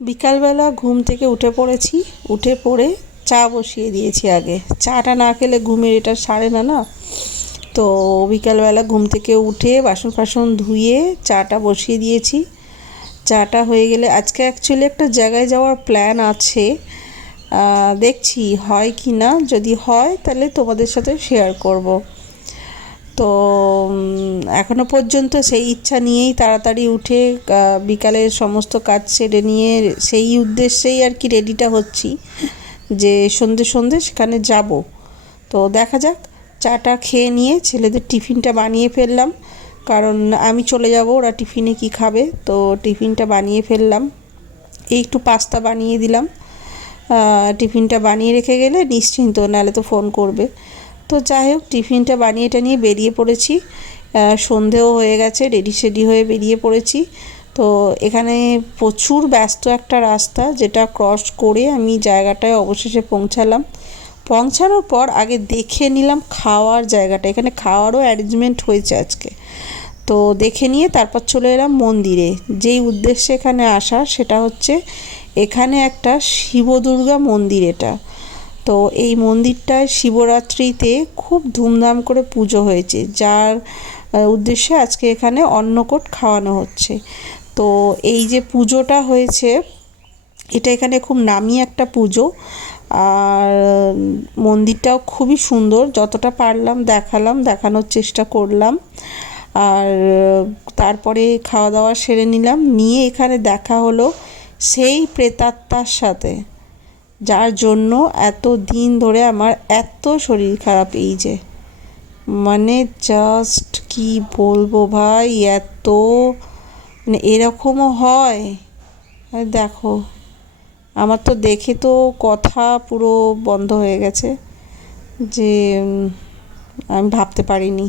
বিকালবেলা ঘুম থেকে উঠে পড়েছি, উঠে পড়ে চা বসিয়ে দিয়েছি। আগে চাটা না খেলে ঘুমের এটা সারে না না। তো বিকালবেলা ঘুম থেকে উঠে বাসন ফাসন ধুয়ে চাটা বসিয়ে দিয়েছি। চাটা হয়ে গেলে আজকে অ্যাকচুয়ালি একটা জায়গায় যাওয়ার প্ল্যান আছে, দেখছি হয় কি না। যদি হয় তাহলে তোমাদের সাথে শেয়ার করব। তো এখনো পর্যন্ত সেই ইচ্ছা নিয়েই তাড়াতাড়ি উঠে বিকালের সমস্ত কাজ সেরে নিয়ে সেই উদ্দেশ্যেই আর কি রেডিটা হচ্ছি যে সন্ধে সন্ধে সেখানে যাব। তো দেখা যাক, চাটা খেয়ে নিয়ে ছেলেদের টিফিনটা বানিয়ে ফেললাম, কারণ আমি চলে যাব, ওরা টিফিনে কি খাবে। তো টিফিনটা বানিয়ে ফেললাম, এই একটু পাস্তা বানিয়ে দিলাম। টিফিনটা বানিয়ে রেখে গেলে নিশ্চিন্ত, নাহলে তো ফোন করবে। তো যাই হোক, টিফিনটা বানিয়ে নিয়ে বেরিয়ে পড়েছি। সন্ধেও হয়ে গেছে, রেডি সেডি হয়ে বেরিয়ে পড়েছি। তো এখানে প্রচুর ব্যস্ত একটা রাস্তা, যেটা ক্রস করে আমি জায়গাটায় অবশেষে পৌঁছালাম। পৌঁছানোর পর আগে দেখে নিলাম খাওয়ার জায়গাটা, এখানে খাওয়ারও অ্যারেঞ্জমেন্ট হয়েছে আজকে। তো দেখে নিয়ে তারপর চলে এলাম মন্দিরে। যেই উদ্দেশ্যে এখানে আসা সেটা হচ্ছে, এখানে একটা শিব দুর্গা মন্দির এটা। তো এই মন্দিরটায় শিবরাত্রিতে খুব ধুমধাম করে পুজো হয়েছে, যার উদ্দেশ্যে আজকে এখানে অন্নকূট খাওয়ানো হচ্ছে। তো এই যে পুজোটা হয়েছে, এটা এখানে খুব নামি একটা পুজো। আর মন্দিরটাও খুবই সুন্দর, যতটা পারলাম দেখানোর চেষ্টা করলাম। আর তারপরে খাওয়া দাওয়া সেরে নিলাম, নিয়ে এখানে দেখা হলো সেই প্রেতাত্মার সাথে, যার জন্য এত দিন ধরে আমার এত শরীর খারাপ। এই যে মানে জাস্ট কি বলবো ভাই, এত মানে এরকমও হয়। দেখো, আমার তো দেখে তো কথা পুরো বন্ধ হয়ে গেছে, যে আমি ভাবতে পারিনি।